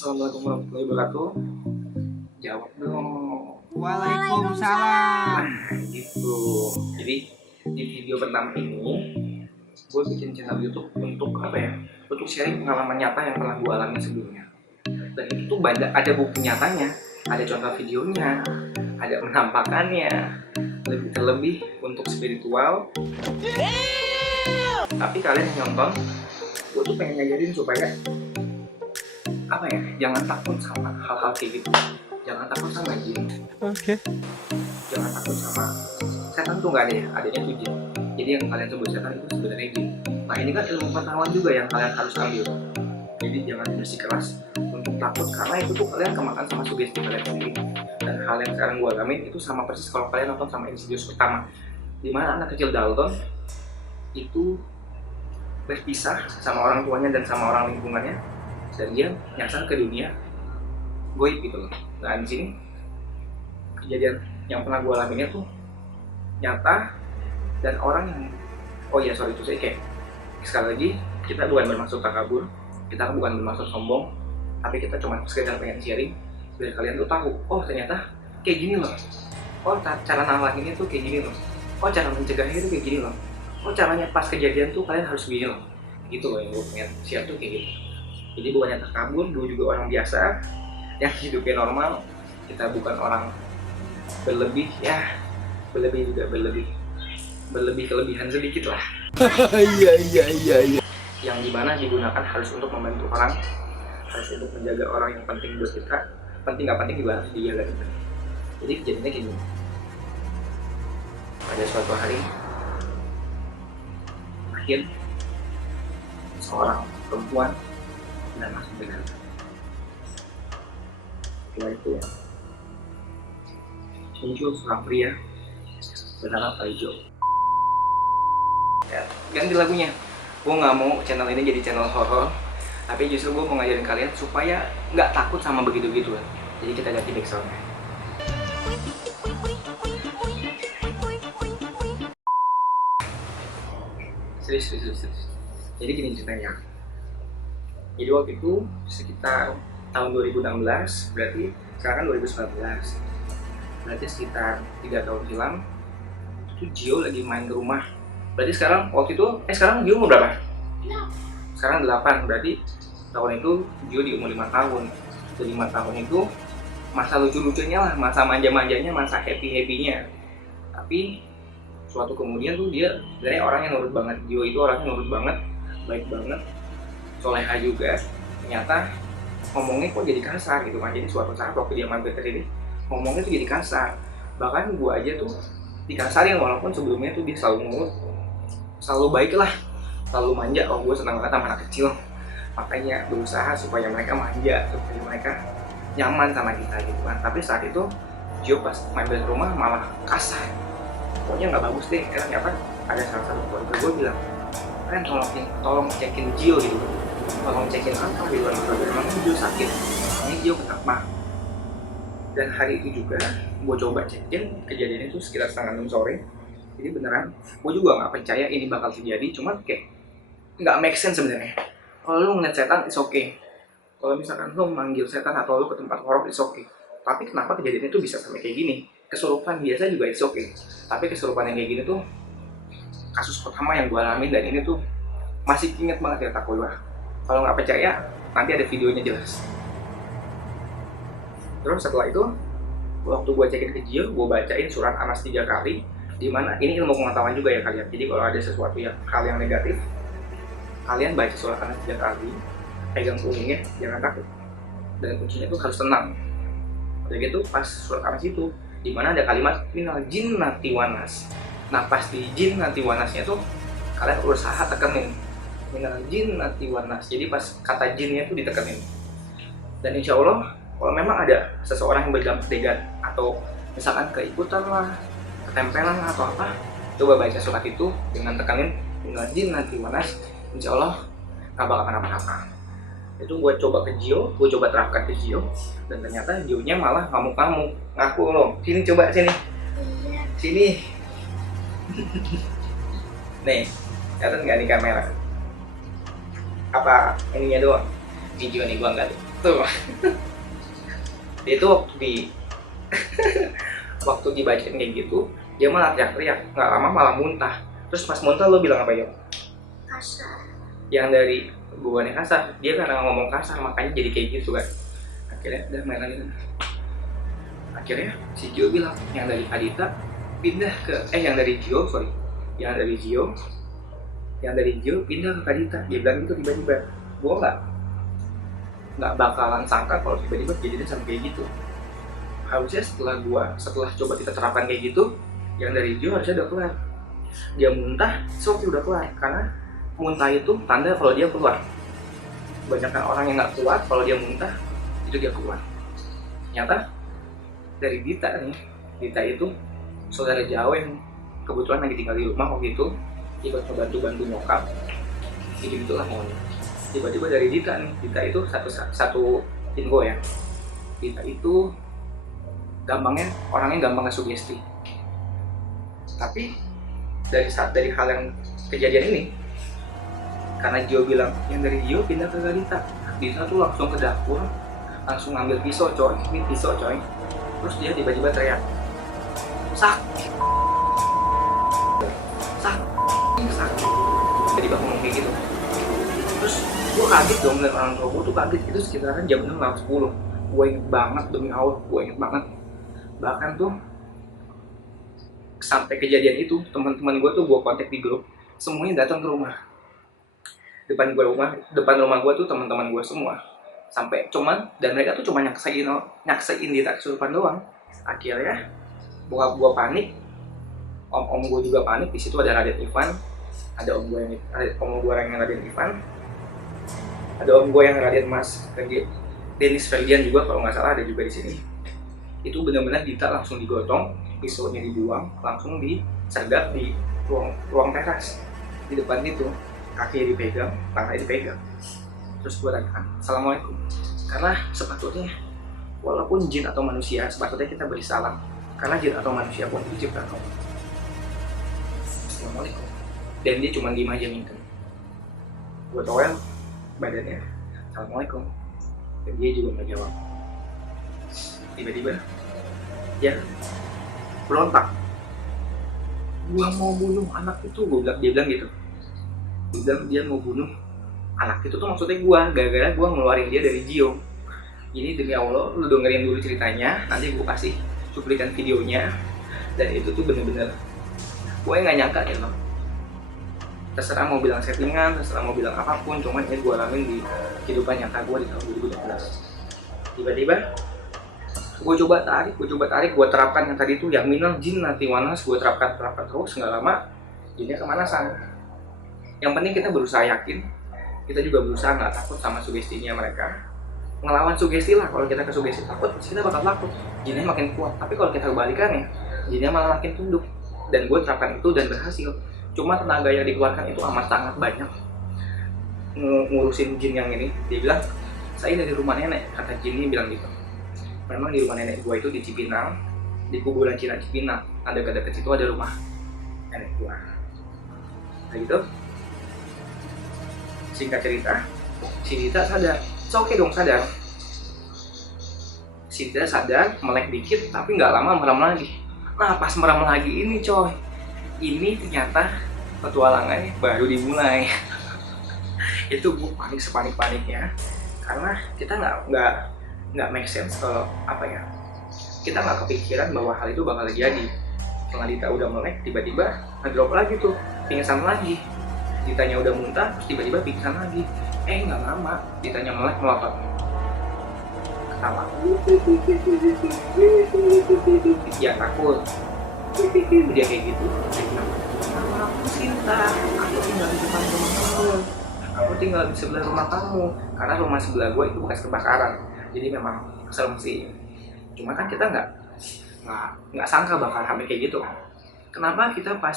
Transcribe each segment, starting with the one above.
Assalamualaikum warahmatullahi wabarakatuh. Jawab dong. Waalaikumsalam. Gitu. Jadi di video pertama ini gue bikin channel YouTube untuk apa ya? Untuk sharing pengalaman nyata yang pernah gue alami sebelumnya. Dan itu tuh banyak, ada bukti nyatanya, ada contoh videonya, ada penampakannya. Lebih terlebih untuk spiritual. Tapi kalian yang nonton, gue tuh pengen ngajarin supaya apa ya, jangan takut sama hal-hal kayak gitu, jangan takut sama jin, jangan takut sama setan tuh nggak ada ya, adanya tuh jin. Jadi yang kalian sebut setan itu sebenarnya jin. Nah ini kan ilmu pengetahuan juga yang kalian harus ambil. Jadi jangan bersikeras untuk takut, karena itu tuh kalian kemakan sama sugesti kalian sendiri. Dan hal yang sekarang gue alamin itu sama persis kalau kalian nonton sama Insidious pertama, dimana anak kecil Dalton itu berpisah sama orang tuanya dan sama orang lingkungannya, dan dia nyasar ke dunia goib gitu loh. Nah di sini kejadian yang pernah gue alaminya tuh nyata, dan orang yang itu saya kayak, sekali lagi kita bukan bermaksud takabur, kita bukan bermaksud sombong, tapi kita cuma sekedar pengen sharing biar kalian tuh tahu, oh ternyata kayak gini loh, oh cara nanglakinnya tuh kayak gini loh, oh cara mencegahnya tuh kayak gini loh, oh caranya pas kejadian tuh kalian harus begini loh. Gitu loh yang gue pengen share tuh kayak gitu. Jadi bukannya takabur, gue juga orang biasa yang hidupnya normal. Kita bukan orang berlebih, ya berlebih juga berlebih kelebihan sedikit lah. Iya. Yang dimana digunakan harus untuk membantu orang, harus untuk menjaga orang yang penting buat kita, penting nggak penting juga harus dijaga gitu. Jadi kejadiannya kayak gini. Pada suatu hari akhir seorang perempuan dan masuk dengan setelah itu muncul seorang pria bernama Taijo. Ya, ganti lagunya. Gue nggak mau channel ini jadi channel horror, tapi justru gue mau ngajarin kalian supaya nggak takut sama begitu-gitu. Jadi kita ganti backsoundnya. Serius. Jadi gini ceritanya. Jadi waktu itu sekitar tahun 2016, berarti sekarang 2019. Berarti sekitar 3 tahun silam itu Gio lagi main ke rumah. Berarti sekarang waktu itu sekarang Gio umur berapa? Sekarang 8, berarti tahun itu Gio di umur 5 tahun. Di 5 tahun itu masa lucu-lucunya lah, masa manja-manjanya, masa happy-happynya. Tapi suatu kemudian tuh dia sebenarnya orang yang nurut banget. Gio itu orangnya nurut banget, baik banget, soleha juga. Ternyata ngomongnya kok jadi kasar gitu kan. Jadi suatu saat waktu dia mampir ke sini, ngomongnya tuh jadi kasar. Bahkan gua aja tuh dikasarin, walaupun sebelumnya tuh dia selalu nurut, selalu baik lah, selalu manja. Oh gue senang banget sama anak kecil, makanya berusaha supaya mereka manja, supaya mereka nyaman sama kita gitu kan. Tapi saat itu Gio pas mampir ke rumah malah kasar, pokoknya nggak bagus deh. Ternyata ada salah satu keluarga gue bilang, kalian tolong cekin Gio gitu, tolong cekin apa gitu kan, memang Gio sakit, ini Gio kenapa. Dan hari itu juga gue coba cekin, kejadian itu sekitar setengah 6 sore. Jadi beneran gue juga nggak percaya ini bakal terjadi, cuma kayak nggak make sense sebenarnya. Kalau lu ngeliat setan it's okay, kalau misalkan lu manggil setan atau lu ke tempat horor it's okay, tapi kenapa kejadian itu bisa sampai kayak gini? Kesurupan biasa juga it's okay, tapi kesurupan yang kayak gini tuh kasus pertama yang gue alamin, dan ini tuh masih inget banget ya tak gue. Kalau nggak percaya nanti ada videonya jelas. Terus setelah itu waktu gue cekin ke Gio, gue bacain surat Anas 3 kali, dimana ini ilmu pengetahuan juga ya kalian. Jadi kalau ada sesuatu yang hal yang negatif, kalian baca surat Anas 3 kali, pegang punggungnya, jangan takut, dan kuncinya itu harus tenang. Udah gitu pas surat Anas itu, dimana ada kalimat minal jinnati wanas. Nah pas di jinnati wanasnya tuh kalian berusaha tekenin minal jinnati wanas. Jadi pas kata jinnya tuh ditekenin. Dan insya Allah kalau memang ada seseorang yang berdampak dengan, atau misalkan keikutan lah, ketempelan lah atau apa, coba baca surat itu dengan tekanin minal jinnati wanas, insya Allah gak bakal kenapa-napa. Itu gue coba ke Gio, gue coba terapkan ke Gio, dan ternyata Gio-nya malah ngamuk-ngamuk, ngaku loh. Sini coba, sini. Sini. Nih, kelihatan nggak di kamera? Apa ininya doang? Video nih gua nggak tuh. Dia itu waktu dibacain kayak gitu, dia malah teriak-teriak, nggak lama malah muntah. Terus pas muntah lo bilang apa, Yo? Kasar. Yang dari bukannya kasar, dia karena ngomong kasar makanya jadi kayak gitu kan. Akhirnya udah main lagi kan. Akhirnya si Gio bilang yang dari Adita pindah ke yang dari Gio pindah ke Kadita. Dia bilang gitu tiba-tiba. Gua nggak bakalan sangka kalau tiba-tiba kejadian sampai kayak gitu. Harusnya setelah coba kita terapkan kayak gitu, yang dari Gio harusnya udah keluar. Dia muntah, oke udah keluar, karena muntah itu tanda kalau dia keluar. Banyakkan orang yang nggak kuat kalau dia muntah, itu dia keluar. Ternyata dari Dita itu saudara jauh yang kebetulan lagi tinggal di rumah waktu itu, ikut bantu nyokap, gitulah maunya. Tiba-tiba dari Dita itu satu info ya. Dita itu orangnya gampang sugesti. Tapi dari hal yang kejadian ini, karena Gio bilang yang dari Gio pindah ke Dita tuh langsung ke dapur, langsung ngambil pisau coy. Terus dia tiba-tiba teriak, sak, tiba-tiba ngomong kayak gitu. Terus gue kaget dong, dan orang tua gue tuh kaget. Itu sekitaran jam 6:10. Gue inget banget, demi Allah gue inget banget. Bahkan tuh sampai kejadian itu teman-teman gue tuh gue kontak di grup, semuanya datang ke rumah. Depan rumah gue tuh teman-teman gue semua. Dan mereka tuh cuma nyaksain Dita kesurupan doang. Akhirnya bokap gue panik, om gue juga panik. Di situ ada Raden Ivan, ada om gue yang Raden Ivan, ada om gue yang Raden Mas Dennis Ferdian juga kalau nggak salah ada juga di sini. Itu benar-benar Dita langsung digotong, pisaunya dibuang, langsung disergap di ruang teras di depan itu. Kakinya dipegang, tangannya dipegang. Terus gue tanyakan, Assalamualaikum. Karena sepatutnya, walaupun jin atau manusia, sepatutnya kita beri salam. Karena jin atau manusia pun diciptakan Allah. Assalamualaikum. Dan dia cuma diem aja minta. Gue towel badannya, Assalamualaikum. Dan dia juga nggak jawab. Tiba-tiba, dia berontak. Gua mau bunuh anak itu, dia bilang gitu. Dia mau bunuh anak itu tuh maksudnya gua, gara-gara gua ngeluarin dia dari Gio. Ini demi Allah, lu dengerin dulu ceritanya, nanti gua kasih cuplikan videonya. Dan itu tuh bener-bener gua nggak nyangka ya loh. Terserah mau bilang settingan, terserah mau bilang apapun, cuman ini gua alamin di kehidupan nyata gua di tahun 2016. Tiba-tiba gua coba tarik, gua terapkan yang tadi tuh, yang minal jin nanti wanas, gua terapkan terus, nggak lama jinnya kemanasan. Yang penting kita berusaha yakin, kita juga berusaha nggak takut sama sugestinya mereka. Ngelawan sugesti lah, kalau kita ke sugesti takut, kita bakal takut, jinnya makin kuat. Tapi kalau kita kebalikannya, jinnya malah makin tunduk. Dan gue terapkan itu dan berhasil. Cuma tenaga yang dikeluarkan itu amat sangat banyak. Ngurusin jin yang ini, dia bilang, saya dari rumah nenek, kata jinnya bilang gitu. Memang di rumah nenek gue itu di Cipinang, di kuburan Cina Cipinang, ada dekat situ ada rumah nenek gue. Nah gitu. Singkat cerita, si Dita sadar. Oke dong sadar. Si Dita sadar, melek dikit, tapi nggak lama merem lagi. Nah pas merem lagi ini coy, ini ternyata petualangannya baru dimulai. Itu gue panik sepanik-paniknya, karena kita nggak make sense kalau kita nggak kepikiran bahwa hal itu bakal terjadi. Setelah Dita udah melek, tiba-tiba ngedrop lagi tuh, pingsan lagi. Ditanya udah muntah, terus tiba-tiba pingsan lagi. Nggak lama, ditanya melek melapar. Ketawa. Ya takut. Dia kayak gitu. Nama aku Sinta, aku tinggal di depan rumah kamu. Aku tinggal di sebelah rumah kamu. Karena rumah sebelah gue itu bekas kebakaran. Jadi memang serem sih. Cuma kan kita nggak sangka bakal sampai kayak gitu. Kenapa kita pas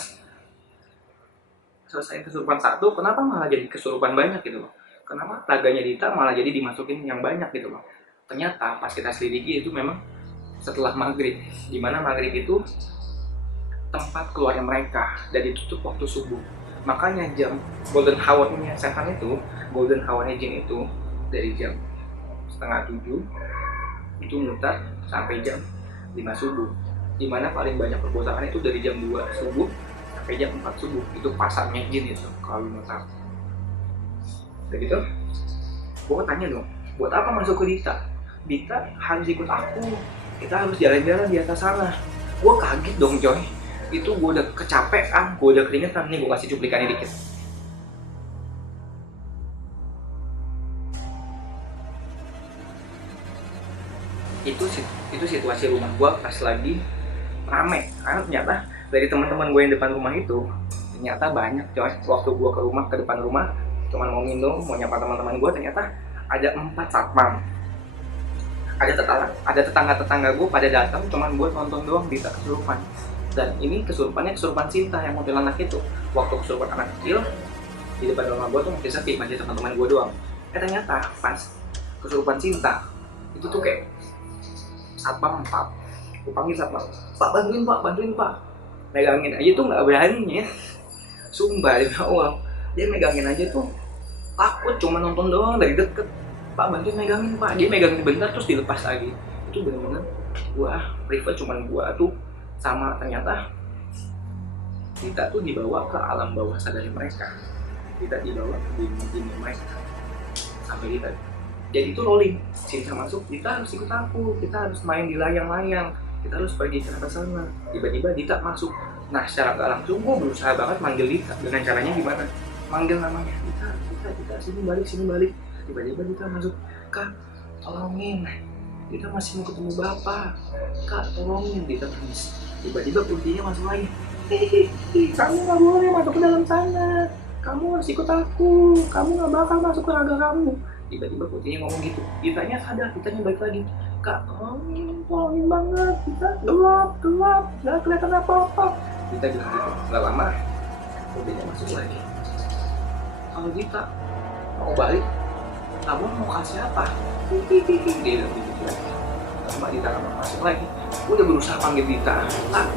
selesai kesurupan satu, kenapa malah jadi kesurupan banyak gitu loh? Kenapa raganya Dita malah jadi dimasukin yang banyak gitu loh? Ternyata pas kita selidiki itu memang setelah maghrib, dimana maghrib itu tempat keluarnya mereka dan ditutup waktu subuh. Makanya jam golden hour-nya setan itu, golden hour-nya jin itu dari jam 6:30 itu muter sampai jam 5 subuh, dimana paling banyak perpustakaan itu dari jam 2 subuh sampai jam 4 subuh. Itu pasarnya Jin itu kalau mau tahu. Udah gitu gue tanya dong, buat apa masuk ke Dita? Dita harus ikut aku, kita harus jalan-jalan di atas sana. Gue kaget dong coy, itu gue udah kecapean, gue udah keringetan. Nih gue kasih cuplikannya dikit. Itu situasi rumah gue pas lagi rame, karena ternyata dari teman-teman gue yang depan rumah itu ternyata banyak coy. Waktu gue ke depan rumah cuman mau minum, mau nyapa teman-teman gue, ternyata ada 4 satpam. Ada tetangga-tetangga gue pada datang cuman buat nonton doang Dita kesurupan. Dan ini kesurupannya kesurupan Cinta yang model anak itu. Waktu kesurupan anak kecil di depan rumah gue tuh masih sepi, masih teman-teman gue doang. Ternyata pas kesurupan Cinta itu tuh kayak satpam 4. Gue panggil satpam, Pak bantuin pak. Megangin aja tuh nggak berani ya. Sumpah di awal dia megangin aja tuh takut, cuma nonton doang dari deket. Pak bantuin megangin pak, dia megangin bentar terus dilepas lagi. Itu bener-bener gua privat cuman gua tuh sama. Ternyata kita tuh dibawa ke alam bawah sadar mereka, kita dibawa ke dunia mereka sampai kita. Jadi itu rolling, Cinta masuk, kita harus ikut aku, kita harus main di layang-layang, kita harus pergi ke atas sana. Tiba-tiba Dita masuk. Nah secara gak langsung gue berusaha banget manggil Dita. Dengan caranya gimana? Manggil namanya, Dita, sini balik. Tiba-tiba Dita masuk, Kak, tolongin, Dita masih mau ketemu Bapak. Kak, tolongin, Dita nangis. Tiba-tiba kuntinya masuk lagi. Kamu gak boleh masuk ke dalam sana. Kamu harus ikut aku. Kamu gak bakal masuk ke raga kamu. Tiba-tiba kuntinya ngomong gitu. Ditanya sadar, ditanya balik lagi. Kak, tolongin banget. Kita gelap, gak kelihatan apa-apa. Kita bilang gitu. Gak lama, kuntinya masuk lagi. Kalau Dita mau balik, abang mau kasih apa? Dia bilang gitu lagi. Lama Dita lama masuk lagi. Gue udah berusaha panggil Dita. Kak,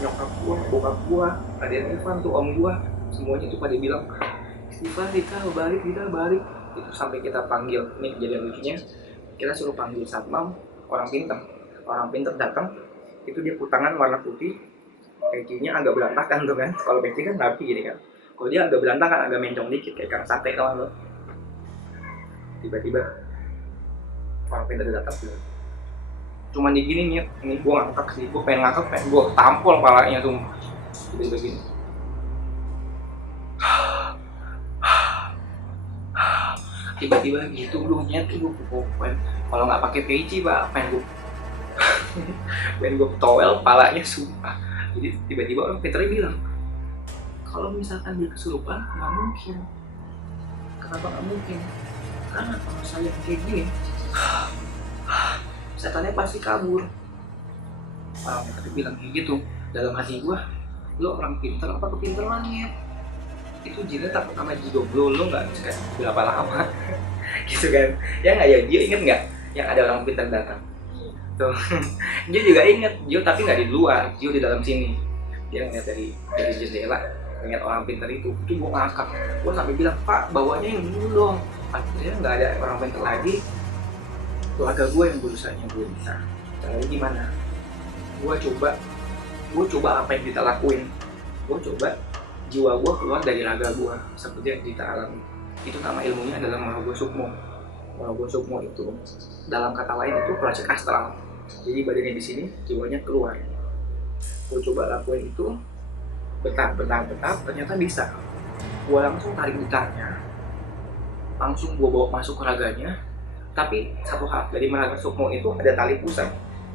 nyokap gua, bokap gua, adik Ivan tuh, om gua, semuanya tuh pada bilang, Ivan, Dita balik. Itu sampai kita panggil, ini kejadian lucunya, kita suruh panggil satpam, orang pinter datang. Itu dia kutangan warna putih, pecinya agak berantakan tuh kan. Kalau peci kan rapi gini kan, kalau dia agak berantakan, agak mencong dikit kayak kang sate tau lo. Tiba-tiba orang pinter datang tuh, cuman di gini nih, ini gue ngangkat sih, gue pengen gue tampol palanya tuh. Tiba-tiba gini, tiba-tiba gitu lu nyet, gue pengen kalau nggak pakai peci pak, pengen gue towel palanya sumpah. Jadi tiba-tiba orang pinternya bilang, kalau misalkan dia kesurupan nggak mungkin. Kenapa nggak mungkin? Karena kalau saya kayak gini, setannya pasti kabur. Orang pinter bilang kayak gitu. Dalam hati gue, lo orang pinter apa kepinteran ya? Itu jinnya takut sama Jigoblo, lo nggak bisa berapa lama gitu kan? Ya nggak ya, Gio inget nggak yang ada orang pinter datang? Tuh, Gio juga inget, Gio tapi nggak di luar, Gio di dalam sini. Dia ngeliat dari jendela, ngeliat orang pinter itu gue ngakak. Gue sampai bilang, Pak, bawanya yang dulu dong. Akhirnya nggak ada orang pinter lagi. Keluarga gue yang berusaha gue bisa. Caranya gimana? Gue coba apa yang kita lakuin. Gue coba jiwa gue keluar dari raga gue seperti yang kita alami. Itu nama ilmunya adalah Mahago Sukmo. Mahago Sukmo itu dalam kata lain itu project astral. Jadi badannya di sini, jiwanya keluar. Gue coba lakuin itu, betap, ternyata bisa. Gue langsung tarik gitarnya, langsung gue bawa masuk ke raganya. Tapi satu hal, dari Mahago Sukmo itu ada tali pusat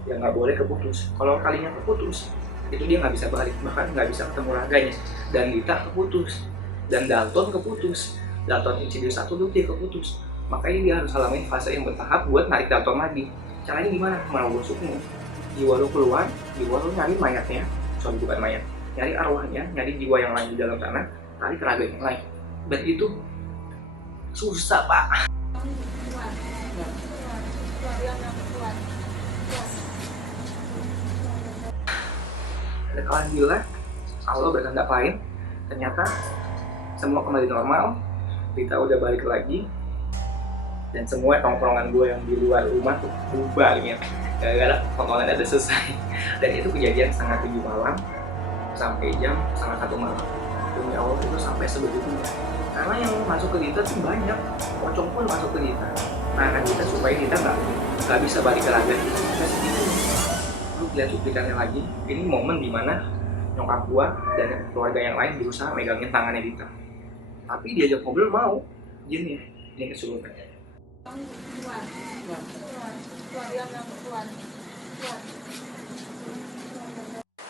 yang nggak boleh keputus. Kalau talinya keputus, itu dia nggak bisa balik, bahkan nggak bisa ketemu raganya. Dan Dita keputus, dan Dalton keputus. Dalton Insidious 1 tuh dia keputus. Makanya dia harus alamin fase yang bertahap buat narik Dalton lagi. Caranya gimana? Mahago Sukmo. Jiwa lo keluar, jiwa lo nyari mayatnya, soalnya bukan mayat, nyari arwahnya, nyari jiwa yang lain di dalam sana, tarik raga yang lain. Dan itu susah pak. Dan alhamdulillah Allah berkehendak lain, ternyata semua kembali normal. Dita udah balik lagi, dan semua tongkrongan gue yang di luar rumah tuh bubar gitu gara-gara tongkrongan ada selesai. Dan itu kejadian setengah 7 malam sampai jam setengah 1 malam. Demi Allah itu sampai sebegitunya, karena yang masuk ke Dita tuh banyak, pocong pun masuk ke Dita. Nah kan Dita supaya Dita nggak bisa balik ke raga gitu. Lu lihat cuplikannya lagi, ini momen dimana nyokap gua dan keluarga yang lain berusaha megangin tangannya Dita, tapi diajak ngobrol mau, jinnya ini kesurupan.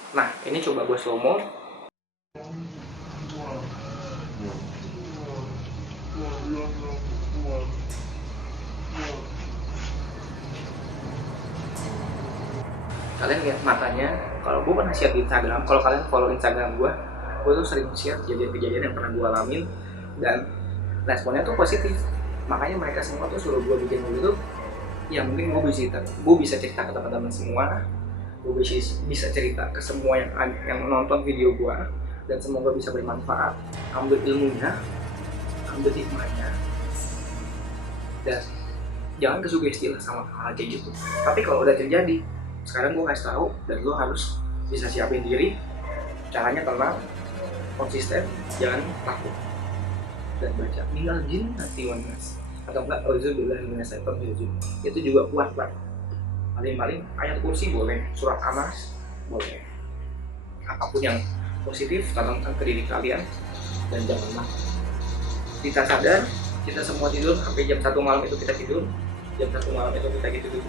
Nah ini coba gue slow mo. Kalian lihat matanya. Kalau gue pernah share di Instagram, kalau kalian follow Instagram gue tuh sering share kejadian-kejadian yang pernah gue alamin, dan responnya tuh positif. Makanya mereka semua tuh suruh gue bikin dulu tuh, ya mungkin gue bisa cerita ke teman-teman semua, gue bisa cerita ke semua yang nonton video gue, dan semoga bisa bermanfaat. Ambil ilmunya, ambil hikmahnya, dan jangan kesugesti lah sama hal kayak gitu. Tapi kalau udah terjadi, sekarang gue kasih tahu, dan lo harus bisa siapin diri. Caranya tenang, konsisten, jangan takut, dan baca minal jin nanti wanas, atau enggak auzubillah minasyaitonirrajim. Itu juga kuat banget. Paling-paling ayat kursi boleh, surat Anas boleh, apapun yang positif tanamkan ke diri kalian. Dan janganlah kita sadar, kita semua tidur sampai jam 1 malam itu kita tidur, jam 1 malam itu kita tidur,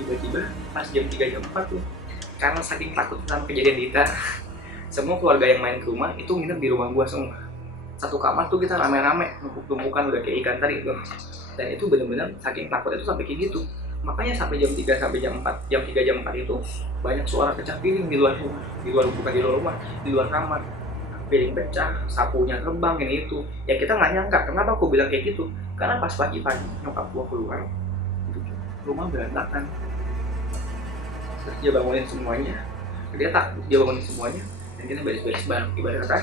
tiba-tiba pas jam 3 jam 4 tuh, karena saking takut sama kejadian Dita, semua keluarga yang main ke rumah itu nginep di rumah gua semua. Satu kamar tuh kita rame-rame, numpuk-tumpukan udah kayak ikan teri tuh. Dan itu bener-bener saking takut itu sampai kayak gitu. Makanya sampai jam 3 sampai jam 4, jam 3 jam 4 itu banyak suara pecah piring di luar rumah, bukan di luar rumah, di luar kamar. Piring pecah, sapunya terbang, ini itu. Ya kita nggak nyangka. Kenapa aku bilang kayak gitu? Karena pas pagi-pagi nyokap gua keluar, rumah berantakan. Terus dia bangunin semuanya, dia bangunin semuanya, dan kita beres-beres bareng. Ibarat kata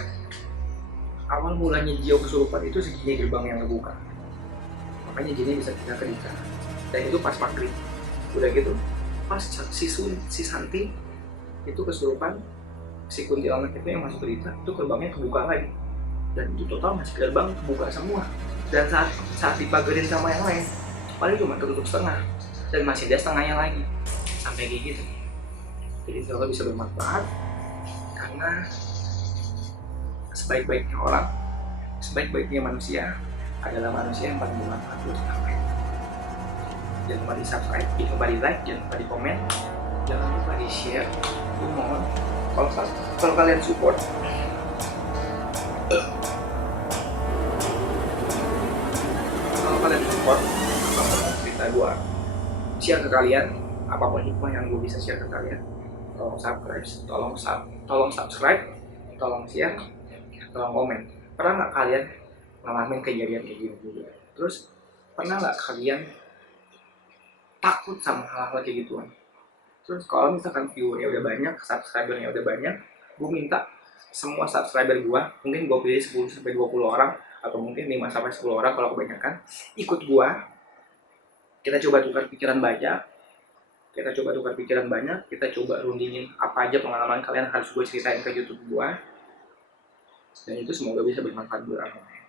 awal mulanya Jio kesurupan itu segini gerbang yang ngebuka, makanya jinnya bisa pindah ke Dita. Dan itu pas maghrib. Udah gitu pas si Santi itu kesurupan, si kuntilanak itu yang masuk ke Dita, itu gerbangnya kebuka lagi, dan itu total masih gerbang kebuka semua. Dan saat dipagerin sama yang lain paling cuma tertutup setengah, dan masih ada setengahnya lagi, sampai kayak gitu. Jadi semoga bisa bermanfaat, karena sebaik-baiknya orang, sebaik-baiknya manusia adalah manusia yang paling bermanfaat buat orang. Jangan lupa di subscribe, jangan lupa di like, jangan lupa di komen, jangan lupa di share. Aku mohon kalau kalian support, apapun cerita gue share ke kalian, apapun hikmah yang gue bisa share ke kalian, tolong subscribe, tolong share, tolong komen. Pernah nggak kalian ngalamin kejadian kayak gini juga? Terus pernah nggak kalian takut sama hal-hal kayak gituan? Terus kalau misalkan viewernya udah banyak, subscribernya udah banyak, gue minta semua subscriber gue, mungkin gue pilih 10-20 orang, atau mungkin 5-10 orang kalau kebanyakan, ikut gue. Kita coba tukar pikiran banyak, kita coba rundingin apa aja pengalaman kalian harus gue ceritain ke YouTube gue, dan itu semoga bisa bermanfaat buat orang lain.